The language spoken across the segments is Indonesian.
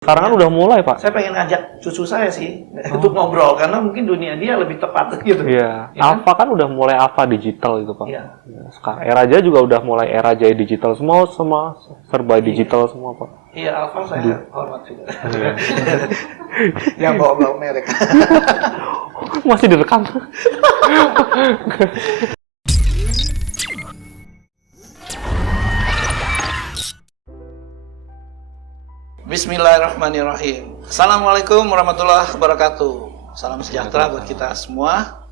Sekarang kan udah mulai, Pak. Saya pengen ngajak cucu saya sih untuk ngobrol karena mungkin dunia dia lebih tepat gitu. Iya. Ya kan? Alpha kan udah mulai Alpha digital itu, Pak. Iya. Ya, sekarang era Jaya juga udah mulai era Jaya digital, semua serba digital semua, Pak. Iya, Alfa saya hormat juga. Iya. Yang bawa-bawa merek. Masih direkam. Bismillahirrahmanirrahim. Assalamualaikum warahmatullahi wabarakatuh. Salam sejahtera buat kita semua.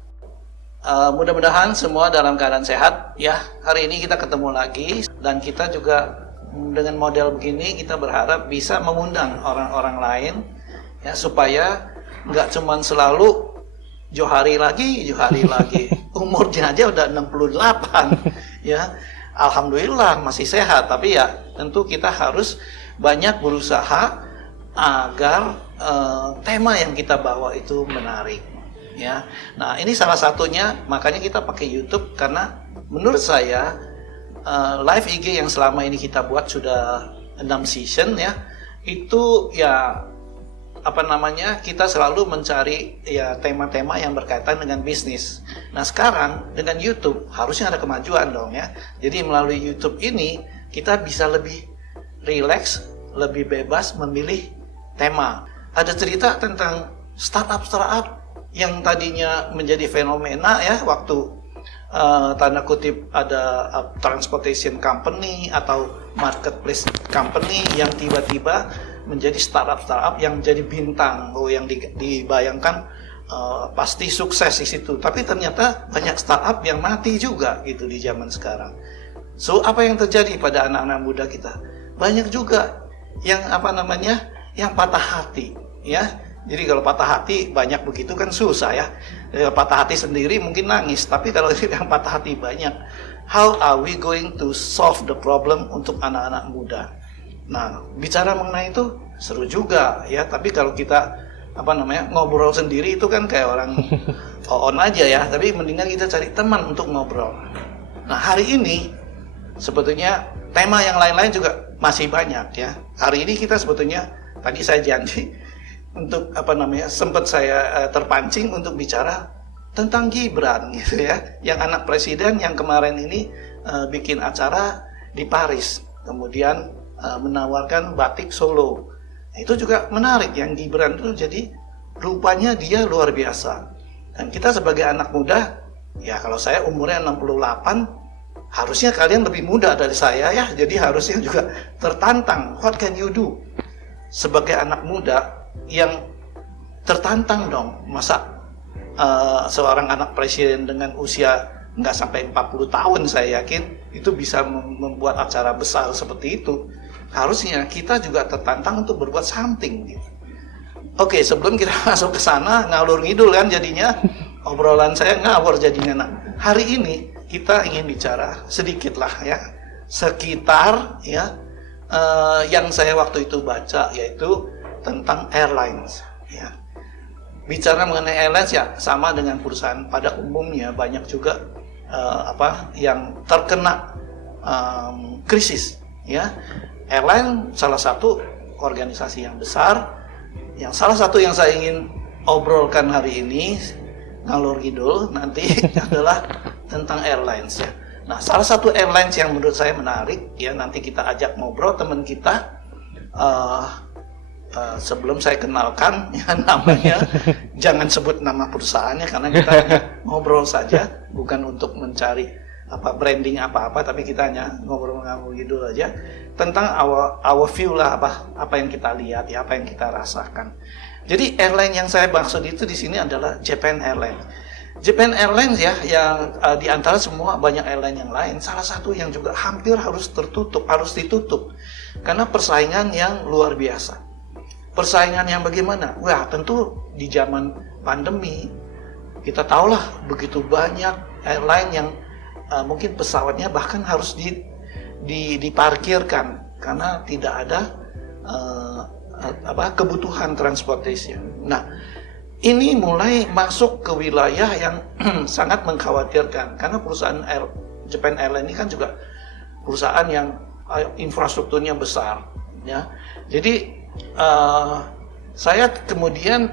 Mudah-mudahan semua dalam keadaan sehat ya. Hari ini kita ketemu lagi dan kita juga dengan model begini kita berharap bisa mengundang orang-orang lain ya supaya nggak cuman selalu Johari lagi. Umurnya aja udah 68 ya. Alhamdulillah masih sehat, tapi ya tentu kita harus banyak berusaha agar tema yang kita bawa itu menarik ya. Nah, ini salah satunya, makanya kita pakai YouTube karena menurut saya live IG yang selama ini kita buat sudah 6 season ya. Itu ya kita selalu mencari ya tema-tema yang berkaitan dengan bisnis. Nah, sekarang dengan YouTube harusnya ada kemajuan dong ya. Jadi melalui YouTube ini kita bisa lebih relax, lebih bebas memilih tema. Ada cerita tentang startup yang tadinya menjadi fenomena ya waktu tanda kutip ada transportation company atau marketplace company yang tiba-tiba menjadi startup yang jadi bintang, yang dibayangkan pasti sukses di situ. Tapi ternyata banyak startup yang mati juga gitu di zaman sekarang. So apa yang terjadi pada anak-anak muda kita? Banyak juga yang yang patah hati ya. Jadi kalau patah hati banyak begitu kan susah ya. Patah hati sendiri mungkin nangis, tapi kalau yang patah hati banyak, how are we going to solve the problem untuk anak-anak muda? Nah, bicara mengenai itu seru juga ya, tapi kalau kita ngobrol sendiri itu kan kayak orang on aja ya, tapi mendingan kita cari teman untuk ngobrol. Nah, hari ini sebetulnya tema yang lain-lain juga masih banyak ya. Hari ini kita sebetulnya tadi saya janji untuk sempat saya terpancing untuk bicara tentang Gibran gitu ya, yang anak presiden yang kemarin ini bikin acara di Paris, kemudian menawarkan batik Solo. Nah, itu juga menarik, yang Gibran itu jadi rupanya dia luar biasa. Dan kita sebagai anak muda, ya kalau saya umurnya 68, harusnya kalian lebih muda dari saya ya, jadi harusnya juga tertantang. What can you do? Sebagai anak muda yang tertantang dong, masa seorang anak presiden dengan usia nggak sampai 40 tahun saya yakin itu bisa membuat acara besar seperti itu. Harusnya kita juga tertantang untuk berbuat something gitu. Oke, sebelum kita masuk ke sana, ngalur ngidul kan jadinya, obrolan saya ngawur jadinya. Nah, hari ini kita ingin bicara sedikit lah ya, sekitar ya yang saya waktu itu baca, yaitu tentang airlines ya. Bicara mengenai airlines ya sama dengan perusahaan pada umumnya, banyak juga yang terkena krisis ya. Airline salah satu organisasi yang besar, yang salah satu yang saya ingin obrolkan hari ini ngalur ngidul nanti adalah tentang airlines ya. Nah, salah satu airlines yang menurut saya menarik ya, nanti kita ajak ngobrol teman kita. Sebelum saya kenalkan ya namanya, jangan sebut nama perusahaannya karena kita hanya ngobrol saja, bukan untuk mencari branding apa-apa, tapi kita hanya ngobrol-ngobrol gitu aja tentang our view lah, apa yang kita lihat ya, apa yang kita rasakan. Jadi airline yang saya maksud itu di sini adalah Japan Airlines. Japan Airlines ya, yang di antara semua banyak airline yang lain, salah satu yang juga hampir harus ditutup karena persaingan yang luar biasa. Persaingan yang bagaimana? Wah, tentu di zaman pandemi kita tahulah begitu banyak airline yang mungkin pesawatnya bahkan harus diparkirkan karena tidak ada kebutuhan transportation. Nah, ini mulai masuk ke wilayah yang sangat mengkhawatirkan karena perusahaan Japan Airlines ini kan juga perusahaan yang infrastrukturnya besar ya. Jadi saya kemudian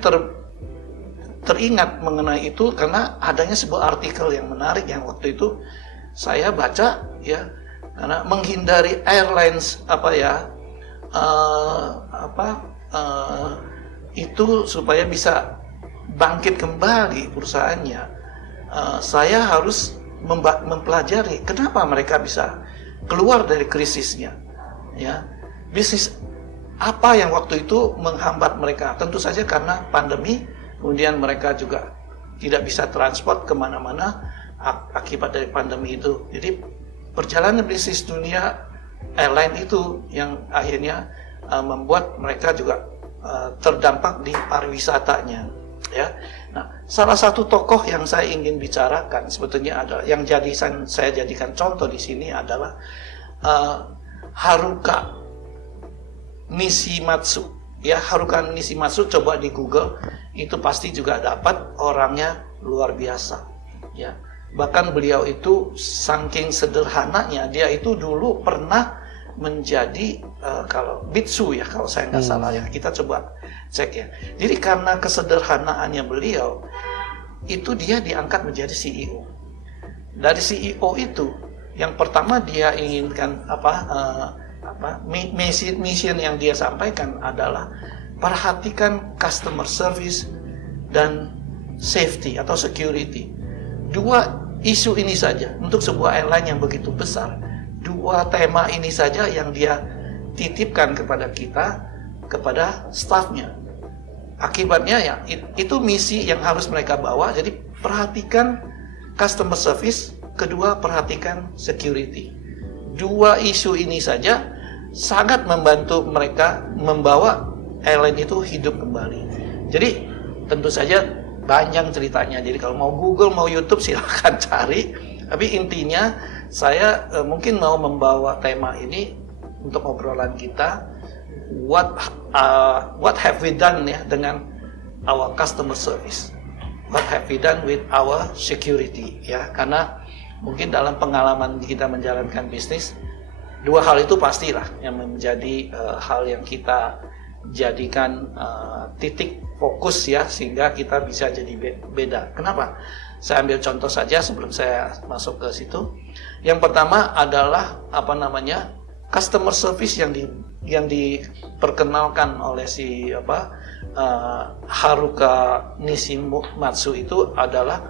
teringat mengenai itu karena adanya sebuah artikel yang menarik yang waktu itu saya baca ya, karena menghindari airlines itu supaya bisa bangkit kembali perusahaannya, saya harus mempelajari kenapa mereka bisa keluar dari krisisnya ya. Bisnis apa yang waktu itu menghambat mereka? Tentu saja karena pandemi. Kemudian mereka juga tidak bisa transport kemana-mana akibat dari pandemi itu. Jadi perjalanan bisnis dunia airline itu yang akhirnya membuat mereka juga terdampak di pariwisatanya. Ya. Nah, salah satu tokoh yang saya ingin bicarakan sebetulnya adalah yang saya jadikan contoh di sini adalah Haruka Nishimatsu. Ya, Haruka Nishimatsu coba di Google itu pasti juga dapat, orangnya luar biasa. Ya, bahkan beliau itu saking sederhananya, dia itu dulu pernah menjadi kalau Bitsu ya kalau saya nggak salah ya, kita coba cek ya. Jadi karena kesederhanaannya beliau itu dia diangkat menjadi CEO. Dari CEO itu yang pertama dia inginkan mission yang dia sampaikan adalah perhatikan customer service dan safety atau security. Dua isu ini saja untuk sebuah airline yang begitu besar. Dua tema ini saja yang dia titipkan kepada kita, kepada staffnya. Akibatnya ya itu misi yang harus mereka bawa. Jadi perhatikan customer service, kedua perhatikan security. Dua isu ini saja sangat membantu mereka membawa airline itu hidup kembali. Jadi tentu saja banyak ceritanya. Jadi kalau mau Google, mau YouTube silahkan cari. Tapi intinya saya mungkin mau membawa tema ini untuk obrolan kita. What have we done ya dengan our customer service? What have we done with our security? Ya, karena mungkin dalam pengalaman kita menjalankan bisnis, dua hal itu pastilah yang menjadi hal yang kita jadikan titik fokus ya, sehingga kita bisa jadi beda. Kenapa? Saya ambil contoh saja sebelum saya masuk ke situ. Yang pertama adalah customer service yang diperkenalkan oleh si Haruka Nishimatsu itu adalah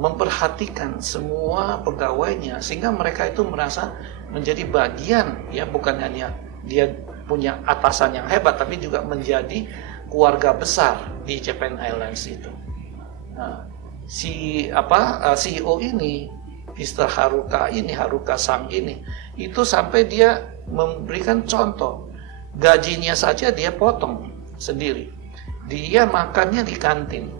memperhatikan semua pegawainya sehingga mereka itu merasa menjadi bagian ya, bukan hanya dia punya atasan yang hebat tapi juga menjadi keluarga besar di Japan Airlines itu. Nah, CEO ini, Mr. Haruka Sang ini, itu sampai dia memberikan contoh, gajinya saja dia potong sendiri. Dia makannya di kantin.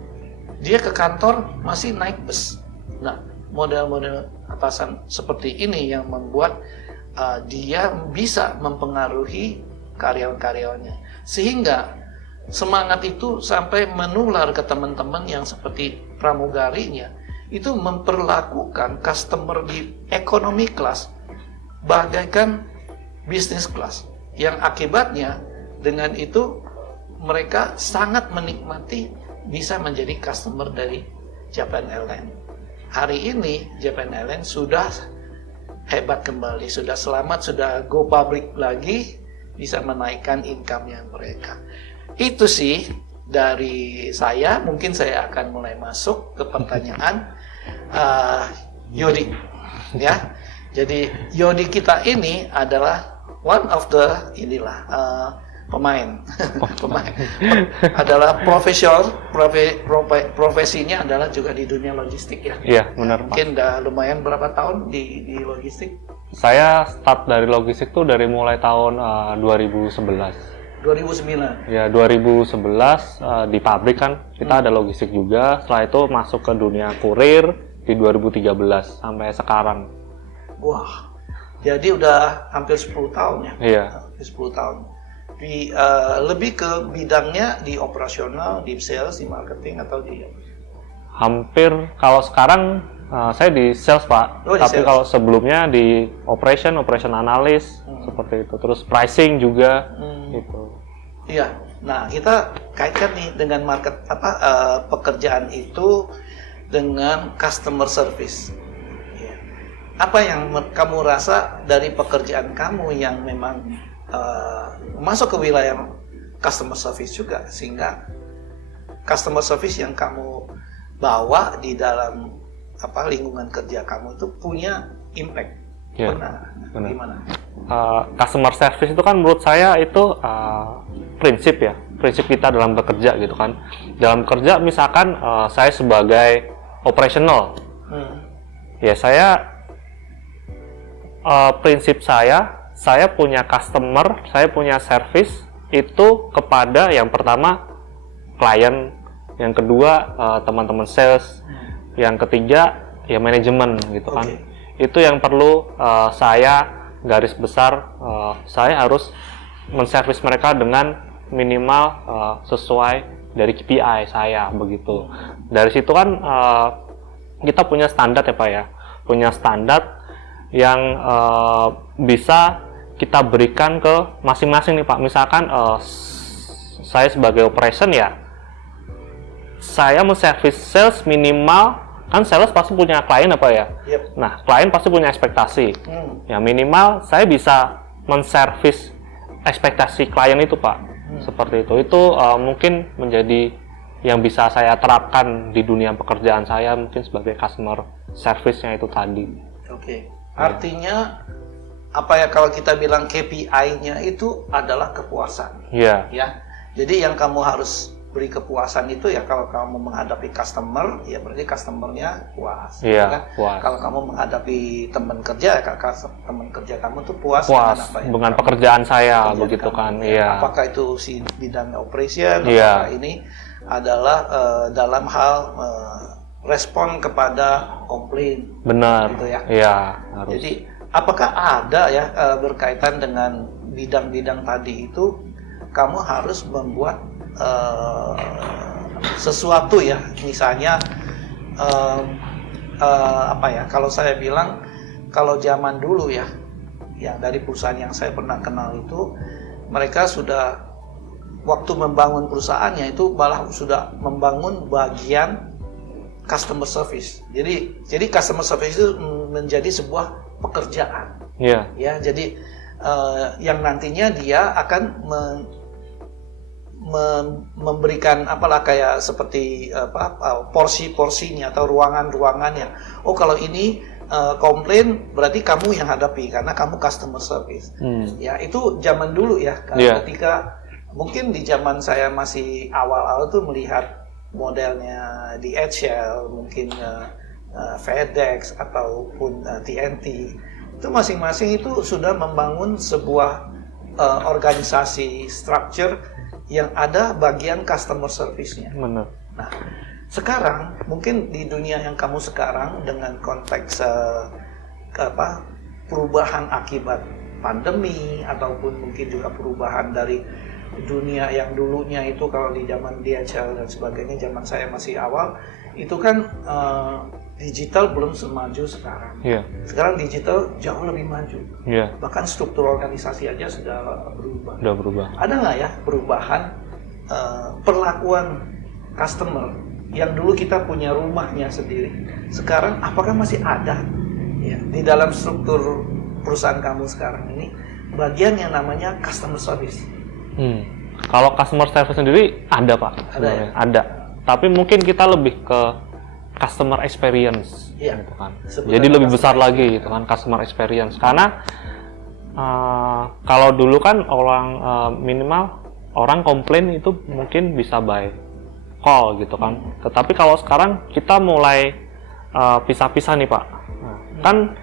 Dia ke kantor masih naik bus. Nah, model-model atasan seperti ini yang membuat dia bisa mempengaruhi karyawan-karyawannya. Sehingga semangat itu sampai menular ke teman-teman yang seperti pramugarinya. Itu memperlakukan customer di economy class bagaikan business class. Yang akibatnya dengan itu mereka sangat menikmati bisa menjadi customer dari Japan Airlines. Hari ini Japan Airlines sudah hebat kembali, sudah selamat, sudah go public lagi, bisa menaikkan income-nya mereka. Itu sih dari saya. Mungkin saya akan mulai masuk ke pertanyaan Yodi ya. Jadi Yodi kita ini adalah one of the pemain adalah profesinya adalah juga di dunia logistik ya. Iya, benar Pak. Mungkin udah lumayan berapa tahun di logistik? Saya start dari logistik tuh dari mulai tahun 2011. 2009. Ya, 2011 di pabrik kan kita ada logistik juga. Setelah itu masuk ke dunia kurir di 2013 sampai sekarang. Wah, jadi udah hampir 10 tahun ya? Iya. Hampir 10 tahun. Lebih ke bidangnya di operasional, di sales, di marketing, atau di... Hampir, kalau sekarang saya di sales Pak. Oh, di tapi sales. kalau sebelumnya di operation analyst seperti itu. Terus pricing juga gitu. Iya. Nah, kita kaitkan nih dengan pekerjaan itu dengan customer service. Ya. Apa yang kamu rasa dari pekerjaan kamu yang memang masuk ke wilayah customer service juga, sehingga customer service yang kamu bawa di dalam lingkungan kerja kamu itu punya impact. Ya, benar. Gimana? Customer service itu kan menurut saya itu prinsip kita dalam bekerja gitu kan. Dalam kerja misalkan saya sebagai operational, ya prinsip saya punya customer, saya punya service itu kepada yang pertama klien, yang kedua teman-teman sales, yang ketiga ya manajemen gitu kan. Itu yang perlu saya garis besar, saya harus menservis mereka dengan minimal sesuai dari KPI saya begitu. Dari situ kan kita punya standar ya Pak ya, punya standar yang bisa kita berikan ke masing-masing nih Pak. Misalkan saya sebagai operation ya, saya menservis sales minimal. Kan sales pasti punya klien apa ya? Yep. Nah, klien pasti punya ekspektasi. Ya minimal saya bisa menservis ekspektasi klien itu, Pak. Seperti itu. Itu mungkin menjadi yang bisa saya terapkan di dunia pekerjaan saya mungkin sebagai customer service-nya itu tadi. Oke. Artinya kalau kita bilang KPI-nya itu adalah kepuasan. Iya. Ya. Jadi yang kamu harus beri kepuasan itu ya kalau kamu menghadapi customer ya berarti customernya puas. Iya, kan? puas. Kalau kamu menghadapi teman kerja ya teman kerja kamu tuh puas dengan pekerjaan saya begitu kan. Iya. Apakah itu si bidang operation Iya. apakah ini adalah dalam hal respon kepada komplain. Benar. Gitu ya. Iya, harus. Jadi apakah ada ya berkaitan dengan bidang-bidang tadi itu kamu harus membuat sesuatu ya, misalnya kalau saya bilang kalau zaman dulu ya, yang dari perusahaan yang saya pernah kenal itu mereka sudah waktu membangun perusahaannya itu malah sudah membangun bagian customer service. Jadi customer service itu menjadi sebuah pekerjaan. Iya. Ya, jadi yang nantinya dia akan memberikan kayak seperti porsi-porsinya atau ruangan-ruangannya. Oh kalau ini komplain berarti kamu yang hadapi karena kamu customer service. Ya itu zaman dulu ya. Ketika mungkin di zaman saya masih awal-awal tuh melihat modelnya DHL, mungkin FedEx ataupun TNT itu masing-masing itu sudah membangun sebuah organisasi structure yang ada bagian customer service-nya. Benar. Nah, sekarang mungkin di dunia yang kamu sekarang dengan konteks perubahan akibat pandemi ataupun mungkin juga perubahan dari dunia yang dulunya itu kalau di zaman DHL dan sebagainya, zaman saya masih awal itu kan digital belum semaju sekarang. Iya. Sekarang digital jauh lebih maju. Iya. Bahkan struktur organisasi aja sudah berubah. Udah berubah. Ada nggak ya perubahan perlakuan customer yang dulu kita punya rumahnya sendiri, sekarang apakah masih ada ya di dalam struktur perusahaan kamu sekarang ini bagian yang namanya customer service? Kalau customer service sendiri ada Pak. Ada ya? Ada. Tapi mungkin kita lebih ke customer experience, Iya. gitu kan. Sebenarnya Jadi lebih besar customer lagi, gitu kan, customer experience. Karena kalau dulu kan minimal orang komplain itu mungkin bisa by call, gitu kan. Tetapi kalau sekarang kita mulai pisah-pisah nih Pak. Kan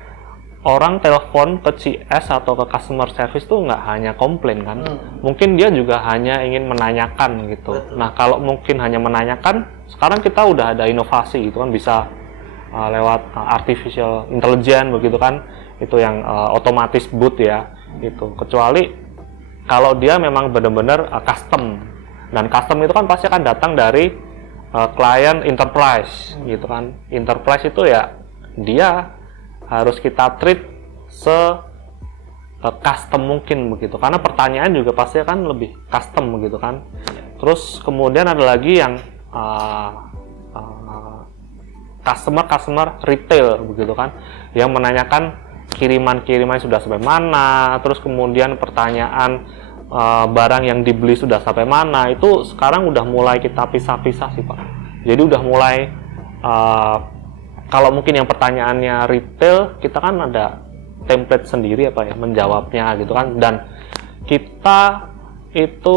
orang telepon ke CS atau ke customer service tuh nggak hanya komplain kan. Mungkin dia juga hanya ingin menanyakan gitu. Betul. Nah kalau mungkin hanya menanyakan, sekarang kita udah ada inovasi gitu kan, bisa lewat artificial intelligence begitu kan, itu yang otomatis bot ya gitu. Kecuali kalau dia memang benar-benar custom, dan custom itu kan pasti akan datang dari klien enterprise gitu kan. Enterprise itu ya dia harus kita treat custom mungkin begitu, karena pertanyaan juga pasti kan lebih custom begitu kan. Terus kemudian ada lagi yang customer retail begitu kan, yang menanyakan kiriman sudah sampai mana, terus kemudian pertanyaan barang yang dibeli sudah sampai mana. Itu sekarang udah mulai kita pisah-pisah sih Pak. Jadi udah mulai kalau mungkin yang pertanyaannya retail, kita kan ada template sendiri apa ya menjawabnya gitu kan, dan kita itu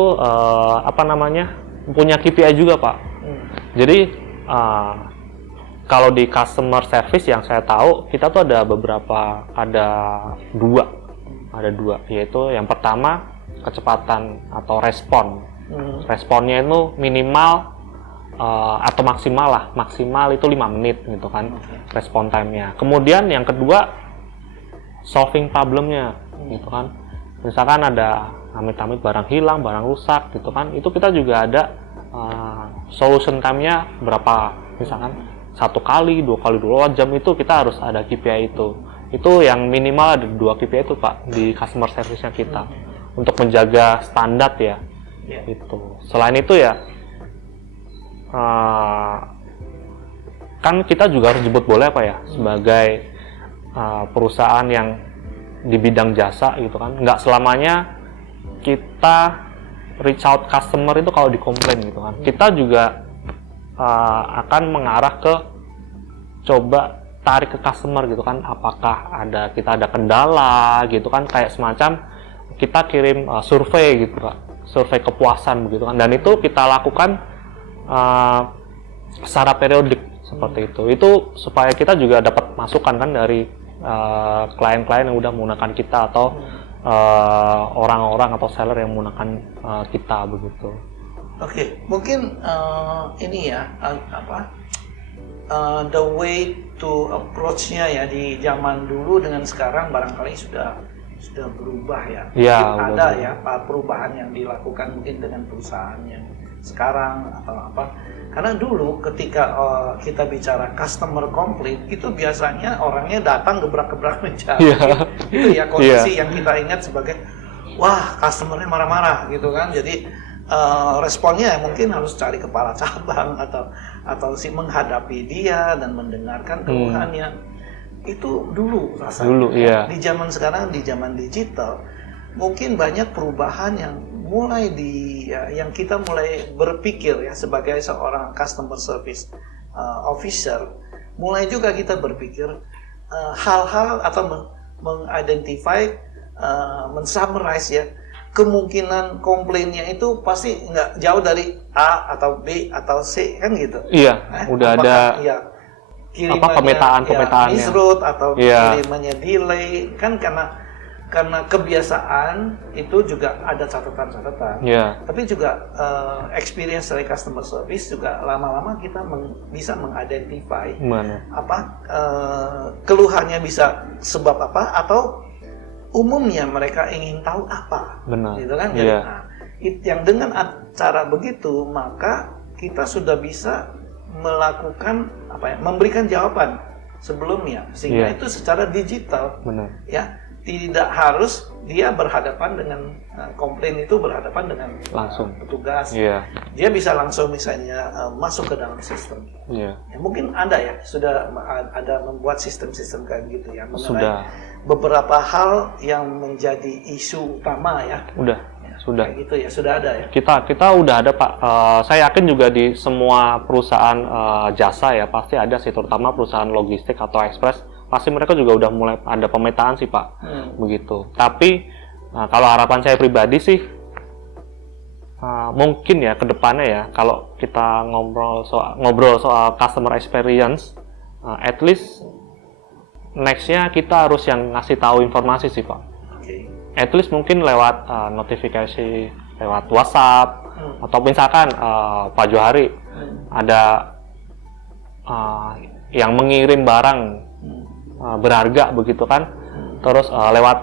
punya KPI juga Pak. Jadi kalau di customer service yang saya tahu, kita tuh ada dua, yaitu yang pertama kecepatan atau respon. Responnya itu minimal atau maksimal itu 5 menit gitu kan, respon time-nya. Kemudian yang kedua solving problemnya gitu kan. Misalkan ada amit-amit barang hilang, barang rusak gitu kan, itu kita juga ada solution time-nya berapa, misalkan 1 kali, 2 kali 2 jam, itu kita harus ada KPI itu. Itu yang minimal ada 2 KPI itu Pak di customer service-nya kita untuk menjaga standar ya. Itu. Selain itu ya kan kita juga harus jemput bola apa ya sebagai perusahaan yang di bidang jasa gitu kan. Nggak selamanya kita reach out customer itu kalau dikomplain gitu kan. Kita juga akan mengarah ke coba tarik ke customer gitu kan, apakah kita ada kendala gitu kan, kayak semacam kita kirim survei gitu Pak, survei kepuasan begitu kan, dan itu kita lakukan secara periodik seperti itu supaya kita juga dapat masukan kan dari klien-klien yang udah menggunakan kita atau orang-orang atau seller yang menggunakan kita begitu. Oke, mungkin ini ya the way to approach-nya ya di zaman dulu dengan sekarang barangkali sudah berubah ya. Mungkin ada ya perubahan yang dilakukan mungkin dengan perusahaan yang sekarang atau apa. Karena dulu ketika kita bicara customer complaint itu biasanya orangnya datang gebrak-gebrak meja. Itu ya kondisi yang kita ingat sebagai wah customernya marah-marah gitu kan. Jadi responnya mungkin harus cari kepala cabang atau si menghadapi dia dan mendengarkan keluhannya. Itu dulu rasanya. Di zaman sekarang, di zaman digital, mungkin banyak perubahan yang mulai yang kita mulai berpikir ya sebagai seorang customer service officer, mulai juga kita berpikir hal-hal atau mengidentify, mensummarize ya kemungkinan komplainnya itu pasti nggak jauh dari A atau B atau C kan gitu. Udah ada kirimannya misroute atau kirimannya delay kan karena kebiasaan itu juga ada catatan-catatan. Tapi juga experience dari customer service juga lama-lama kita bisa mengidentify keluhannya bisa sebab apa atau umumnya mereka ingin tahu apa. Gitu kan? Jadi, yang dengan cara begitu maka kita sudah bisa melakukan memberikan jawaban sebelumnya sehingga itu secara digital ya. Tidak harus dia berhadapan dengan komplain itu berhadapan dengan langsung petugas. Dia bisa langsung misalnya masuk ke dalam sistem. Ya, mungkin Anda ya sudah ada membuat sistem-sistem kayak gitu ya mengenai beberapa hal yang menjadi isu utama ya. Sudah. Kayak gitu ya, sudah ada ya. Kita udah ada Pak. Saya yakin juga di semua perusahaan jasa ya pasti ada sih, terutama perusahaan logistik atau ekspres. Pasti mereka juga udah mulai ada pemetaan sih Pak, begitu. Tapi kalau harapan saya pribadi sih, mungkin ya kedepannya ya, kalau kita ngobrol soal customer experience, at least nextnya kita harus yang ngasih tahu informasi sih Pak. At least mungkin lewat notifikasi, lewat WhatsApp, atau misalkan Pak Johari ada yang mengirim barang berharga begitu kan, terus lewat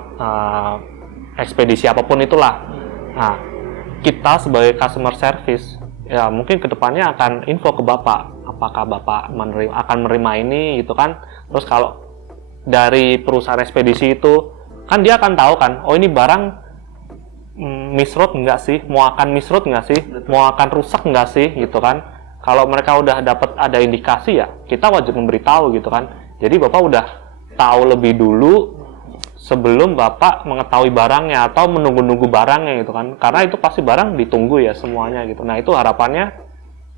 ekspedisi apapun itulah. Nah, kita sebagai customer service ya mungkin kedepannya akan info ke Bapak, apakah Bapak akan menerima ini gitu kan. Terus kalau dari perusahaan ekspedisi itu kan dia akan tahu kan, oh ini barang misroad nggak sih, mau akan misroad nggak sih, mau akan rusak nggak sih, gitu kan. Kalau mereka udah dapat ada indikasi ya, kita wajib memberitahu gitu kan. Jadi Bapak udah tahu lebih dulu sebelum Bapak mengetahui barangnya atau menunggu-nunggu barangnya gitu kan. Karena itu pasti barang ditunggu ya semuanya gitu. Nah itu harapannya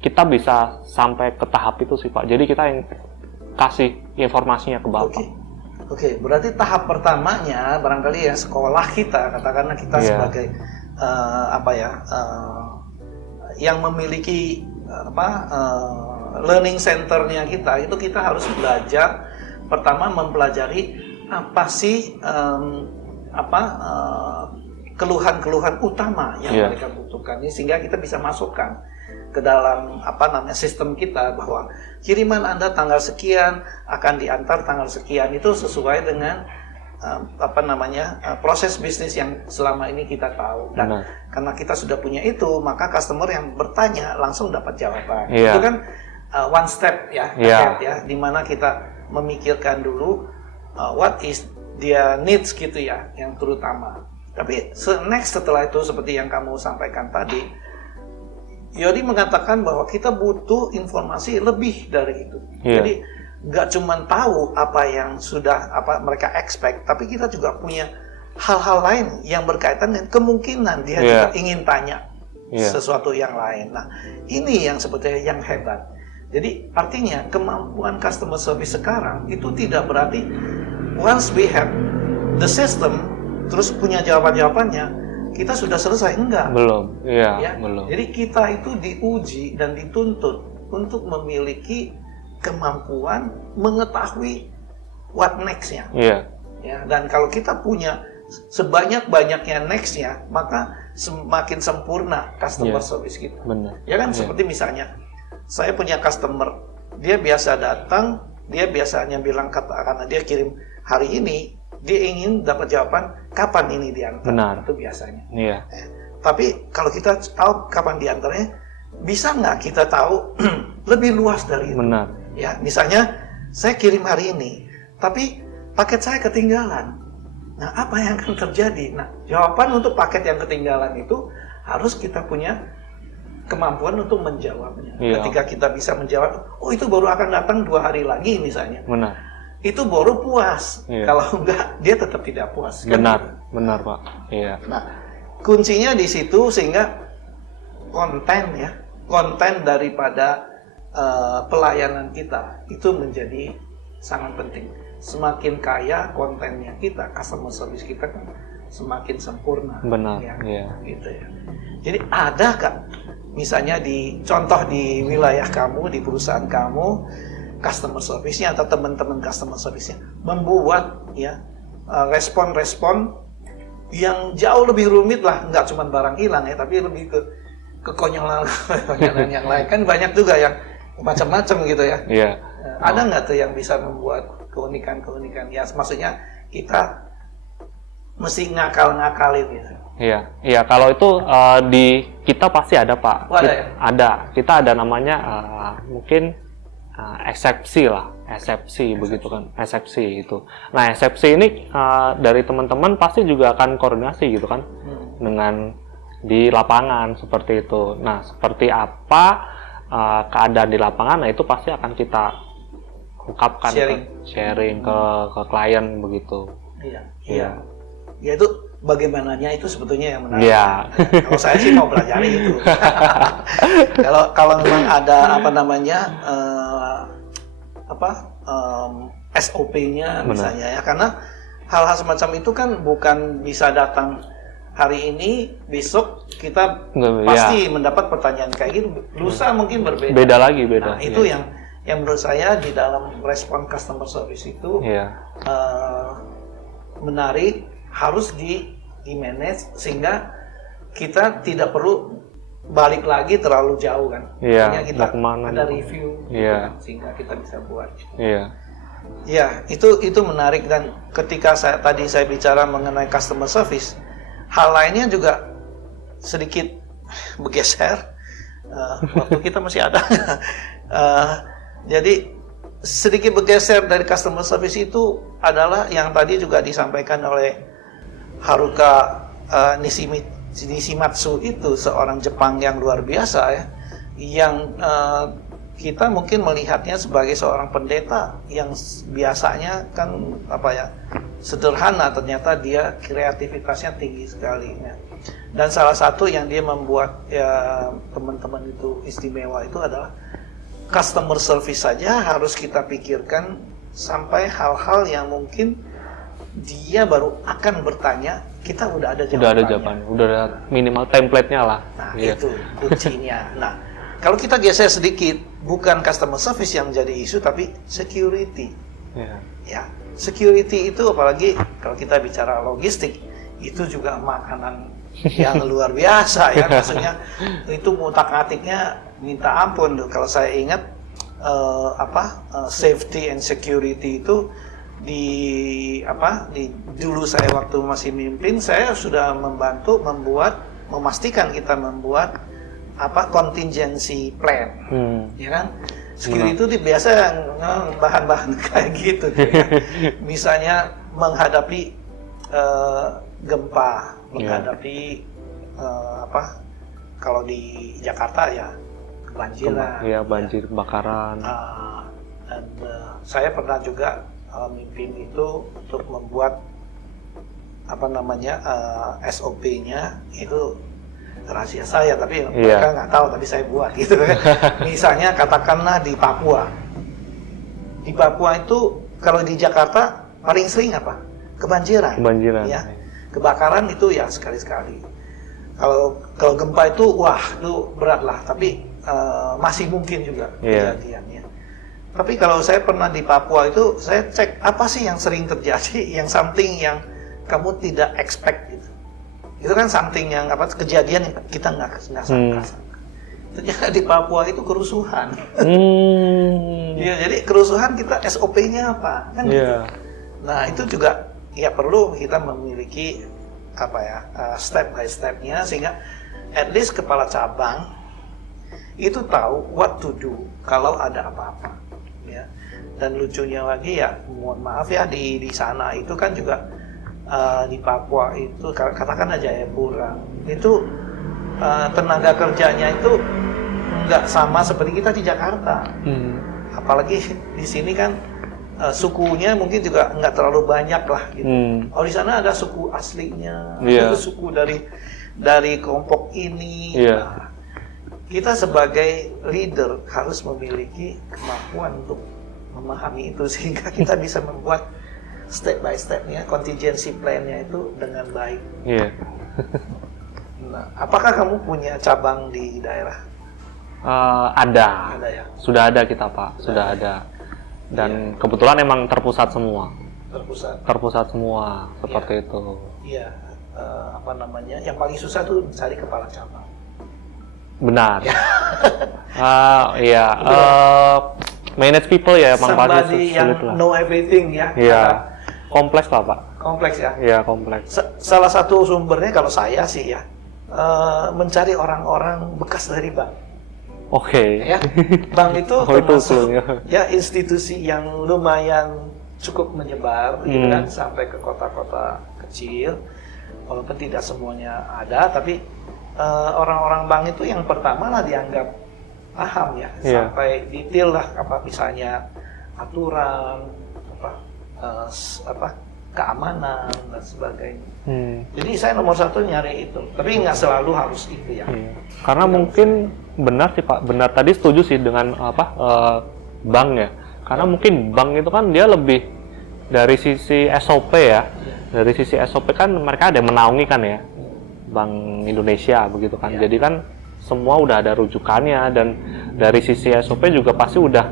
kita bisa sampai ke tahap itu sih Pak. Jadi kita yang kasih informasinya ke Bapak. Oke, berarti tahap pertamanya barangkali ya sekolah kita, katakanlah kita sebagai yang memiliki learning centernya kita, itu kita harus belajar pertama mempelajari apa sih keluhan-keluhan utama yang mereka butuhkan ini, sehingga kita bisa masukkan ke dalam sistem kita bahwa kiriman Anda tanggal sekian akan diantar tanggal sekian, itu sesuai dengan proses bisnis yang selama ini kita tahu. Dan karena kita sudah punya itu, maka customer yang bertanya langsung dapat jawaban. Itu kan one step ya, di mana kita memikirkan dulu what is their needs gitu ya, yang terutama. Tapi next setelah itu seperti yang kamu sampaikan tadi, Yodi mengatakan bahwa kita butuh informasi lebih dari itu. Jadi nggak cuma tahu apa yang sudah mereka expect, tapi kita juga punya hal-hal lain yang berkaitan dengan kemungkinan dia juga ingin tanya sesuatu yang lain. Nah, ini yang sebetulnya yang hebat. Jadi artinya kemampuan customer service sekarang itu tidak berarti once we have the system terus punya jawaban-jawabannya kita sudah selesai, enggak. Belum. Belum. Jadi kita itu diuji dan dituntut untuk memiliki kemampuan mengetahui what next-nya. Dan kalau kita punya sebanyak-banyaknya next-nya, maka semakin sempurna customer service kita. Seperti misalnya saya punya customer, dia biasa datang, dia biasanya bilang karena dia kirim hari ini, dia ingin dapat jawaban kapan ini diantar. Itu biasanya. Tapi kalau kita tahu kapan diantarnya, bisa nggak kita tahu lebih luas dari itu? Ya, misalnya saya kirim hari ini, tapi paket saya ketinggalan. Nah, apa yang akan terjadi? Nah, jawaban untuk paket yang ketinggalan itu harus kita punya kemampuan untuk menjawabnya. Ketika kita bisa menjawab, oh itu baru akan datang 2 hari lagi misalnya. Itu baru puas. Kalau enggak, dia tetap tidak puas. Benar Pak. Nah, kuncinya di situ, sehingga konten daripada pelayanan kita itu menjadi sangat penting. Semakin kaya kontennya kita, customer service kita kan semakin sempurna. Gitu ya. Jadi ada kan, misalnya contoh di wilayah kamu, di perusahaan kamu, customer service-nya atau teman-teman customer service-nya membuat respon-respon yang jauh lebih rumit lah, nggak cuma barang hilang ya, tapi lebih ke kekonyolan yang lain kan banyak juga yang macam-macam gitu ya. Ada nggak tuh yang bisa membuat keunikan-keunikan? Ya maksudnya kita mesti ngakal-ngakalin gitu. Kalau itu di kita pasti ada Pak. Ada. Kita ada namanya mungkin eksepsi begitu kan, eksepsi itu. Nah, eksepsi ini dari teman-teman pasti juga akan koordinasi gitu kan dengan di lapangan seperti itu. Nah, seperti apa keadaan di lapangan, nah itu pasti akan kita ungkapkan, sharing ke klien begitu. Ya itu bagaimananya itu sebetulnya yang menarik. Kalau saya sih mau pelajari itu. Kalau memang ada SOP-nya misalnya ya, karena hal-hal semacam itu kan bukan bisa datang hari ini, besok kita pasti mendapat pertanyaan kayak gitu. Lusa mungkin berbeda. Beda lagi. Nah, itu yang menurut saya di dalam respon customer service itu menarik, harus di-manage sehingga kita tidak perlu balik lagi terlalu jauh kan. Hanya kita ada review sehingga kita bisa buat. Itu menarik. Dan ketika tadi saya bicara mengenai customer service, hal lainnya juga sedikit bergeser. Waktu kita masih ada. Jadi sedikit bergeser dari customer service itu adalah yang tadi juga disampaikan oleh Haruka Nishimatsu itu seorang Jepang yang luar biasa ya, yang kita mungkin melihatnya sebagai seorang pendeta yang biasanya kan sederhana, ternyata dia kreativitasnya tinggi sekali ya. Dan salah satu yang dia membuat ya teman-teman itu istimewa itu adalah customer service saja harus kita pikirkan sampai hal-hal yang mungkin dia baru akan bertanya, kita udah ada jawabannya. Udah ada jawabannya, udah ada minimal template-nya lah. Nah, itu kuncinya. Nah, kalau kita geser sedikit, bukan customer service yang menjadi isu, tapi security. Ya, security itu apalagi kalau kita bicara logistik, itu juga makanan yang luar biasa ya. Maksudnya itu ngutak-ngatiknya minta ampun. Kalau saya ingat safety and security itu dulu saya waktu masih mimpin, saya sudah memastikan kita membuat contingency plan, ya kan? Security itu biasa bahan-bahan kayak gitu, ya. Misalnya menghadapi gempa, menghadapi kalau di Jakarta ya kebanjiran, banjir, kebakaran. Dan saya pernah juga mimpin itu untuk membuat SOP-nya itu rahasia saya, tapi mereka nggak tahu, tapi saya buat gitu kan. Misalnya katakanlah di Papua itu kalau di Jakarta paling sering kebanjiran ya, kebakaran itu ya sekali-sekali. Kalau gempa itu itu berat lah, tapi masih mungkin juga kejadiannya. Tapi kalau saya pernah di Papua itu, saya cek apa sih yang sering terjadi, yang something yang kamu tidak expect gitu. Itu kan something yang kejadian yang kita nggak sangka. Ternyata di Papua itu kerusuhan. Ya, jadi kerusuhan kita SOP-nya apa kan gitu. Nah, itu juga ya perlu kita memiliki step by step-nya, sehingga at least kepala cabang itu tahu what to do kalau ada apa-apa. Ya. Dan lucunya lagi ya, mohon maaf ya, di sana itu kan juga di Papua itu katakan aja Jayapura itu tenaga kerjanya itu nggak sama seperti kita di Jakarta. Apalagi di sini kan sukunya mungkin juga nggak terlalu banyak lah gitu. Oh, di sana ada suku aslinya, ada suku dari kelompok ini. Nah, kita sebagai leader harus memiliki kemampuan untuk memahami itu, sehingga kita bisa membuat step by step-nya, contingency plan-nya itu dengan baik. Nah, apakah kamu punya cabang di daerah? Ada ya? Sudah ada kita, Pak. Sudah ada. Dan kebetulan emang terpusat semua. Terpusat semua, seperti itu. Iya. Yang paling susah tuh cari kepala cabang. Benar. Manage people ya emang pasti sulit lah. Know everything ya. Kompleks lah, Pak. Kompleks ya. Iya, kompleks. Salah satu sumbernya kalau saya sih ya, mencari orang-orang bekas dari bank. Oke. Ya, bank itu termasuk ya institusi yang lumayan cukup menyebar, gitu kan, sampai ke kota-kota kecil. Walaupun tidak semuanya ada, tapi orang-orang bank itu yang pertama lah dianggap paham ya, sampai detail lah misalnya aturan, keamanan dan sebagainya. Jadi saya nomor satu nyari itu, tapi nggak selalu harus itu ya. Karena mungkin benar sih, Pak, benar tadi setuju sih dengan bank ya. Karena mungkin bank itu kan dia lebih dari sisi SOP ya. Dari sisi SOP kan mereka ada yang menaungi kan ya, Bank Indonesia begitu kan. Jadi kan semua udah ada rujukannya, dan dari sisi SOP juga pasti udah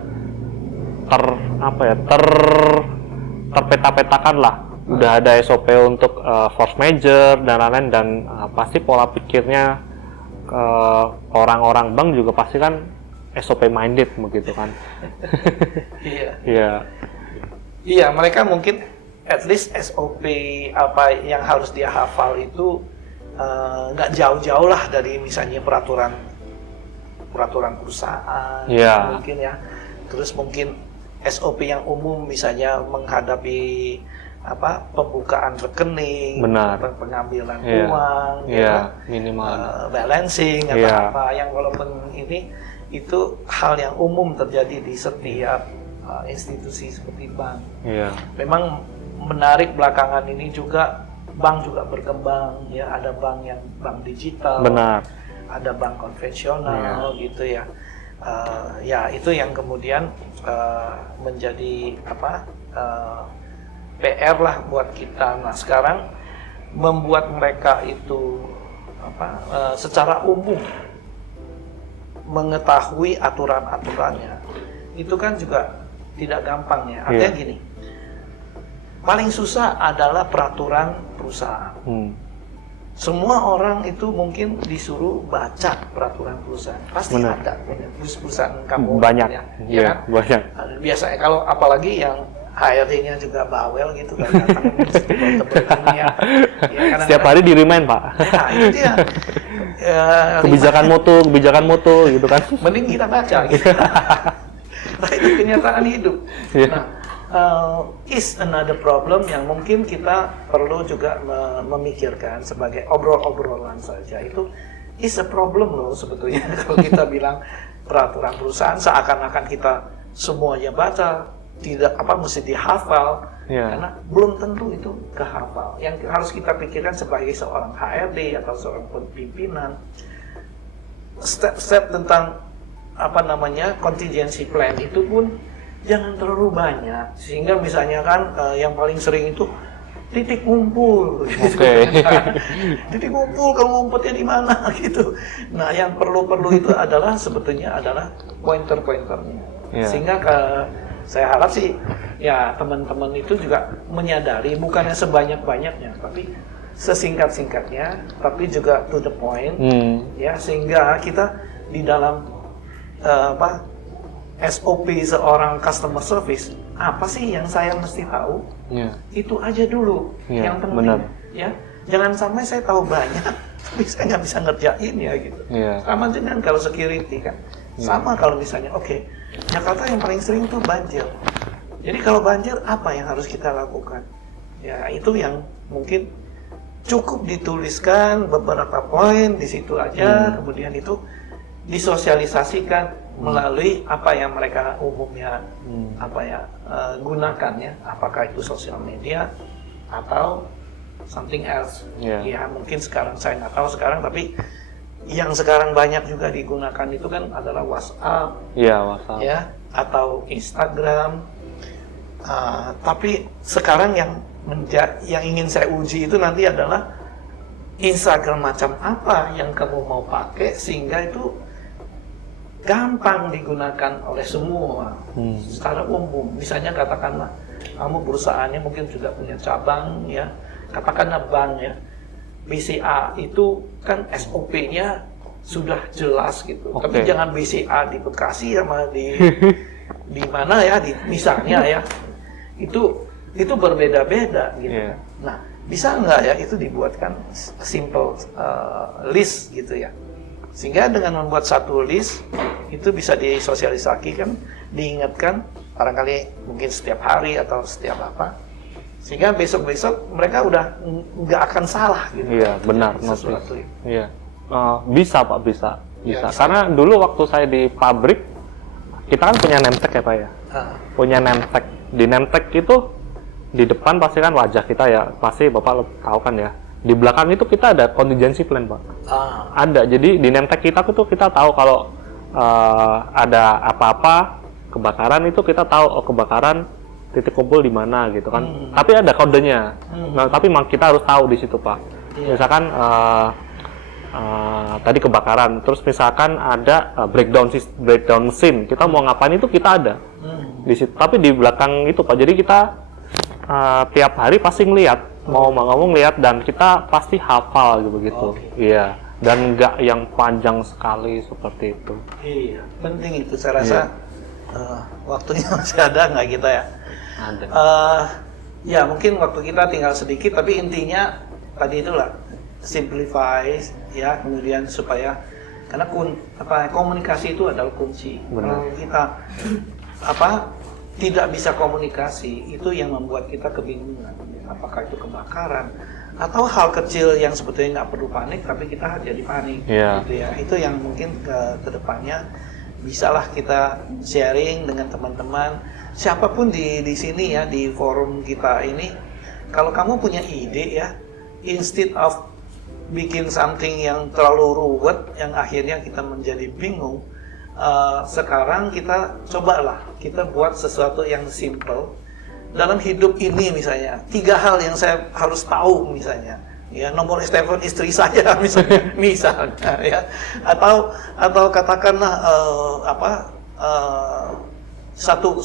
terpeta-petakan lah. Udah ada SOP untuk force major dan lain-lain, dan pasti pola pikirnya orang-orang bank juga pasti kan SOP minded begitu kan. Iya, mereka mungkin at least SOP apa yang harus dia hafal itu nggak jauh-jauh lah dari misalnya peraturan perusahaan, mungkin ya. Terus mungkin SOP yang umum misalnya menghadapi pembukaan rekening, Benar. pengambilan Iya. uang, Iya, kan? minimal. Balancing atau Iya. apa yang walaupun ini itu hal yang umum terjadi di setiap institusi seperti bank. Iya. Memang menarik belakangan ini juga bank juga berkembang ya, ada bank yang bank digital, Benar. ada bank konvensional gitu ya. Ya itu yang kemudian menjadi PR lah buat kita. Nah sekarang membuat mereka itu secara umum mengetahui aturan-aturannya itu kan juga tidak gampang ya. Artinya gini, paling susah adalah peraturan perusahaan. Semua orang itu mungkin disuruh baca peraturan perusahaan, pasti Benar. ada perusahaan kamu Banyak. ya Iya, kan? banyak. Biasanya kalau apalagi yang HRD-nya juga bawel gitu kan, datang tebel-tebel ini ya. Ya, Setiap hari di-remind, Pak. Nah, itu dia. Kebijakan mutu gitu kan. Mending kita baca gitu. Nah, itu kenyataan hidup. Iya. Nah, is another problem yang mungkin kita perlu juga memikirkan sebagai obrol-obrolan saja. Itu is a problem loh sebetulnya kalau kita bilang peraturan perusahaan seakan-akan kita semuanya baca, tidak mesti dihafal. Karena belum tentu itu kehafal. Yang harus kita pikirkan sebagai seorang HRD atau seorang pimpinan, step-step tentang contingency plan itu pun jangan terlalu banyak, sehingga misalnya kan yang paling sering itu titik ngumpul gitu. Kan. Titik ngumpul kalau ngumpetnya di mana gitu. Nah yang perlu itu adalah sebetulnya adalah pointer-pointernya. Sehingga saya harap sih ya teman-teman itu juga menyadari bukannya sebanyak-banyaknya tapi sesingkat-singkatnya, tapi juga to the point. Ya sehingga kita di dalam SOP seorang customer service, apa sih yang saya mesti tahu? Itu aja dulu yang penting. Benar. Ya, jangan sampai saya tahu banyak, tapi saya nggak bisa ngerjain ya gitu. Sama dengan kalau security kan, sama kalau misalnya, Jakarta yang paling sering tuh banjir. Jadi kalau banjir apa yang harus kita lakukan? Ya itu yang mungkin cukup dituliskan beberapa poin di situ aja, kemudian itu disosialisasikan melalui apa yang mereka umumnya gunakan ya, apakah itu sosial media atau something else. Ya mungkin sekarang saya nggak tahu sekarang, tapi yang sekarang banyak juga digunakan itu kan adalah WhatsApp, WhatsApp ya, atau Instagram. Tapi sekarang yang ingin saya uji itu nanti adalah Instagram macam apa yang kamu mau pakai sehingga itu gampang digunakan oleh semua secara umum. Misalnya katakanlah kamu perusahaannya mungkin sudah punya cabang ya, katakanlah bank ya, BCA itu kan SOP-nya sudah jelas gitu. Tapi jangan BCA di Bekasi sama di mana ya, misalnya ya, itu berbeda-beda gitu. Nah, bisa nggak ya itu dibuatkan simple list gitu ya, sehingga dengan membuat satu list itu bisa disosialisasikan, diingatkan barangkali mungkin setiap hari atau setiap apa, sehingga besok-besok mereka udah nggak akan salah gitu. Benar. Sesuatu itu. Bisa Pak, bisa. Karena dulu waktu saya di pabrik, kita kan punya name tag ya Pak ya. Punya name tag. Di name tag itu di depan pasti kan wajah kita ya, pasti Bapak tahu kan ya. Di belakang itu kita ada contingency plan Pak. Ada. Jadi di name tag kita tuh kita tahu kalau ada apa-apa kebakaran itu kita tahu kebakaran titik kumpul di mana gitu kan. Tapi ada kodenya. Nah, tapi kita harus tahu di situ Pak. Misalkan tadi kebakaran, terus misalkan ada breakdown scene, kita mau ngapain itu kita ada di situ. Tapi di belakang itu Pak, jadi kita tiap hari pasti ngelihat, mau ngomong lihat, dan kita pasti hafal gitu. Iya, dan nggak yang panjang sekali seperti itu. Iya, penting itu saya rasa. Waktunya masih ada nggak kita ya? Ada. Ya mungkin waktu kita tinggal sedikit, tapi intinya tadi itulah simplify ya, kemudian supaya karena komunikasi itu adalah kunci. Kalau kita tidak bisa komunikasi, itu yang membuat kita kebingungan. Apakah itu kebakaran atau hal kecil yang sebetulnya nggak perlu panik, tapi kita jadi panik. Gitu ya. Itu yang mungkin ke depannya bisalah kita sharing dengan teman-teman, siapapun di sini ya, di forum kita ini. Kalau kamu punya ide ya, instead of bikin something yang terlalu ruwet, yang akhirnya kita menjadi bingung, sekarang kita cobalah kita buat sesuatu yang simple dalam hidup ini. Misalnya 3 hal yang saya harus tahu, misalnya ya, nomor telepon istri saya misalnya ya, atau katakanlah satu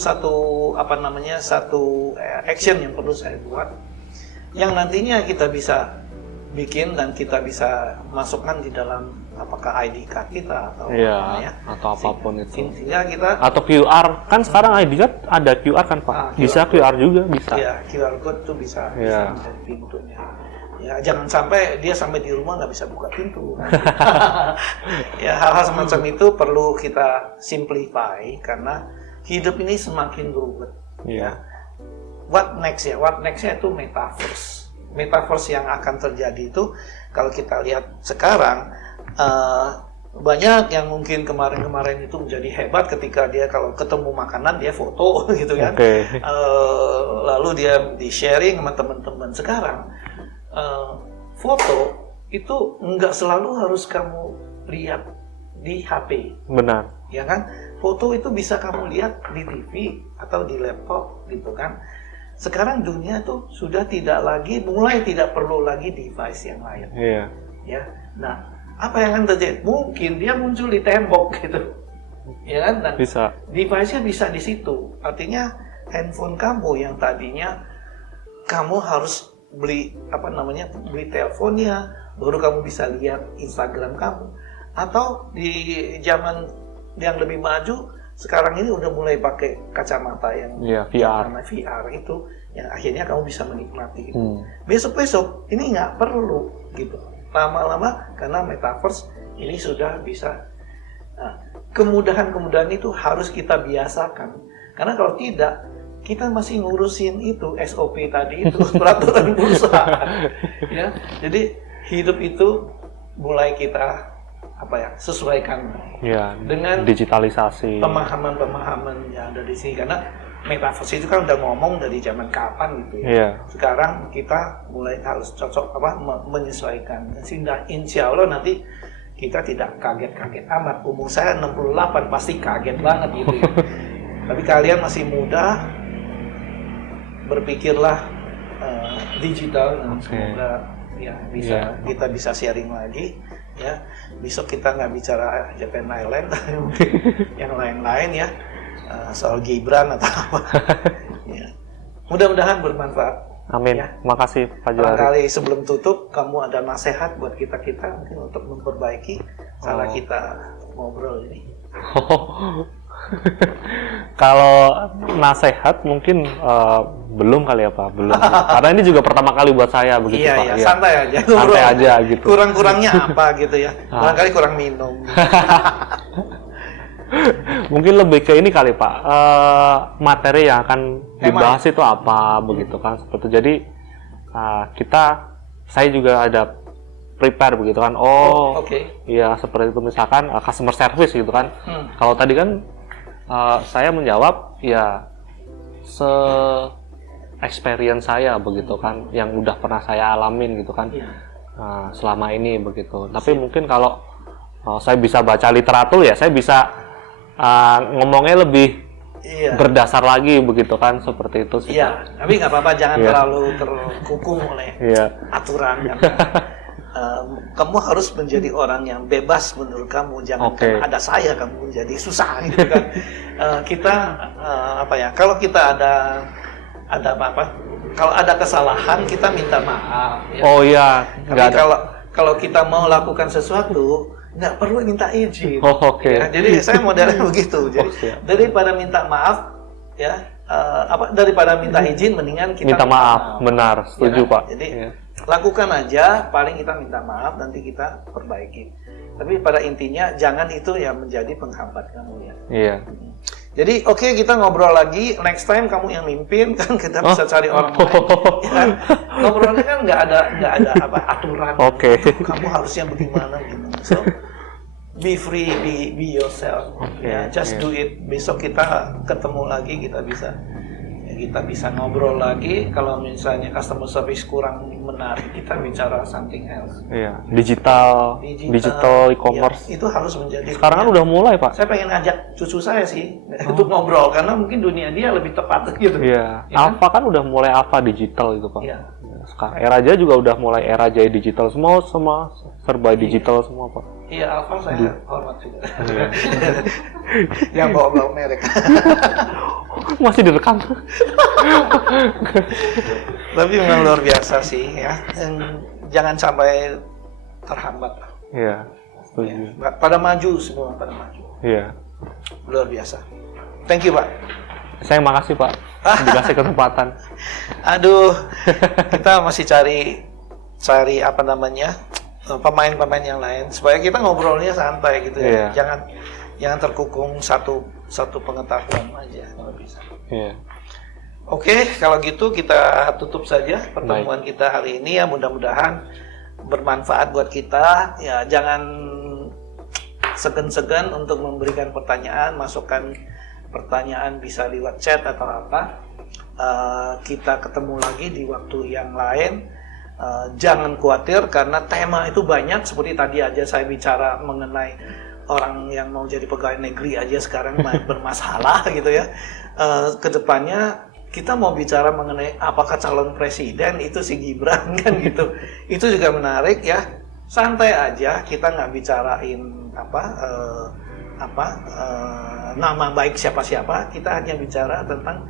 action yang perlu saya buat, yang nantinya kita bisa bikin dan kita bisa masukkan di dalam apakah ID card kita atau atau apapun itu. Sehingga kita atau QR, kan sekarang ID card ada QR kan Pak? Bisa QR juga bisa. Ya, QR code tuh bisa menjadi pintunya. Ya, jangan sampai dia sampai di rumah nggak bisa buka pintu. Ya, hal-hal semacam itu perlu kita simplify karena hidup ini semakin rumit. Ya. What next ya? What next-nya itu metaverse. Metaverse yang akan terjadi itu, kalau kita lihat sekarang, banyak yang mungkin kemarin-kemarin itu menjadi hebat ketika dia kalau ketemu makanan dia foto gitu kan. Lalu dia di sharing sama teman-teman. Sekarang foto itu nggak selalu harus kamu lihat di HP. Benar. Ya kan? Foto itu bisa kamu lihat di TV atau di laptop gitu kan. Sekarang dunia tuh sudah mulai tidak perlu lagi device yang lain. Ya. Nah, apa yang akan terjadi? Mungkin dia muncul di tembok gitu. Ya kan? Dan bisa. Device-nya bisa di situ. Artinya handphone kamu yang tadinya kamu harus beli teleponnya, baru kamu bisa lihat Instagram kamu. Atau di zaman yang lebih maju, sekarang ini udah mulai pakai kacamata yang VR itu, yang akhirnya kamu bisa menikmati itu. Besok-besok ini nggak perlu gitu. Lama-lama karena metaverse ini sudah bisa. Nah, kemudahan-kemudahan itu harus kita biasakan. Karena kalau tidak, kita masih ngurusin itu SOP tadi itu, peraturan perusahaan. Ya, jadi hidup itu mulai kita sesuaikan dengan digitalisasi, pemahaman yang ada di sini. Karena metaverse itu kan udah ngomong dari zaman kapan gitu ya. Sekarang kita mulai harus menyesuaikan, sehingga insya Allah nanti kita tidak kaget-kaget amat. Umur saya 68, pasti kaget banget gitu ya. Tapi kalian masih muda, berpikirlah digital, dan semoga ya kita bisa sharing lagi. Ya, besok kita nggak bicara Japan Island, yang lain-lain ya, soal Gibran atau apa. Ya. Mudah-mudahan bermanfaat. Amin. Ya. Makasih Pak Johari. Barangkali sebelum tutup, kamu ada nasihat buat kita mungkin untuk memperbaiki cara kita ngobrol ini. Kalau nasihat mungkin belum kali ya Pak, belum. Karena ini juga pertama kali buat saya begitu Pak. Iya, santai aja. Santai aja gitu. Kurang-kurangnya apa gitu ya? Barangkali kurang minum. Mungkin lebih ke ini kali Pak, materi yang akan dibahas itu apa begitu kan, seperti jadi saya juga ada prepare begitu kan. Iya seperti itu, misalkan customer service gitu kan. Kalau tadi kan saya menjawab ya experience saya begitu kan, yang udah pernah saya alamin gitu kan. Selama ini begitu. Tapi mungkin kalau saya bisa baca literatur ya, saya bisa ngomongnya lebih berdasar lagi begitu kan, seperti itu sih. Iya, tapi nggak apa-apa, jangan terlalu terkukung oleh aturan. Kamu harus menjadi orang yang bebas menurut kamu, jangan karena ada saya kamu menjadi susah gitu kan. Kalau kita ada apa-apa, kalau ada kesalahan kita minta maaf. Ya. Tapi kalau kita mau lakukan sesuatu nggak perlu minta izin. Ya, jadi saya modelnya begitu. Jadi daripada minta maaf, ya daripada minta izin, mendingan kita minta maaf. Benar, setuju Pak. Jadi lakukan aja, paling kita minta maaf, nanti kita perbaiki. Tapi pada intinya jangan itu ya menjadi penghambat kamu ya. Jadi oke, kita ngobrol lagi. Next time kamu yang mimpin kan, kita bisa cari orang lain. Ya kan? Ngobrolnya kan nggak ada apa aturan. Oke. Kamu harusnya bagaimana gitu. So be free, be yourself. Ya, just do it. Besok kita ketemu lagi, kita bisa ngobrol lagi. Kalau misalnya customer service kurang menarik, kita bicara something else. Iya, digital e-commerce. Ya, itu harus menjadi. Sekarang kan udah mulai, Pak. Saya pengen ngajak cucu saya sih untuk ngobrol karena mungkin dunia dia lebih tepat gitu. Iya. Ya Alpha kan udah mulai Alpha digital gitu, Pak. Iya. Sekarang era Jaya juga udah mulai era Jaya digital, semua serba digital semua, Pak. Iya, Alpha saya hormat juga. Yang bawa merek. Masih direkam. Tapi memang luar biasa sih ya. Jangan sampai terhambat. Iya, setuju. Ya, pada maju semua, pada maju. Iya. Luar biasa. Thank you, Pak. Saya makasih, Pak. Dikasih kesempatan. Aduh, kita masih cari apa namanya, pemain-pemain yang lain supaya kita ngobrolnya santai gitu ya. Iya. Jangan terkukung satu pengetahuan aja kalau bisa. Iya. Oke, kalau gitu kita tutup saja pertemuan kita hari ini ya. Mudah-mudahan bermanfaat buat kita. Ya, jangan segan-segan untuk memberikan pertanyaan, masukkan pertanyaan bisa lewat chat atau apa. Kita ketemu lagi di waktu yang lain. Jangan khawatir karena tema itu banyak. Seperti tadi aja saya bicara mengenai orang yang mau jadi pegawai negeri aja sekarang bermasalah gitu ya. Kedepannya kita mau bicara mengenai apakah calon presiden itu si Gibran kan gitu. Itu juga menarik ya. Santai aja, kita nggak bicarain nama baik siapa-siapa. Kita hanya bicara tentang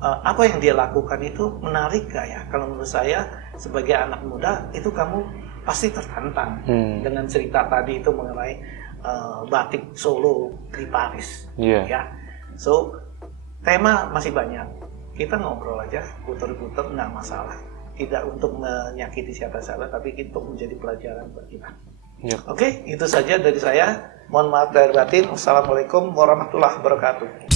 apa yang dia lakukan itu menarik gak ya? Kalau menurut saya sebagai anak muda itu kamu pasti tertantang dengan cerita tadi itu mengenai batik Solo di Paris. Ya. So tema masih banyak. Kita ngobrol aja, puter-puter nggak masalah. Tidak untuk menyakiti siapa-siapa, tapi untuk menjadi pelajaran buat kita. Oke, itu saja dari saya. Mohon maaf lahir batin. Wassalamualaikum warahmatullahi wabarakatuh.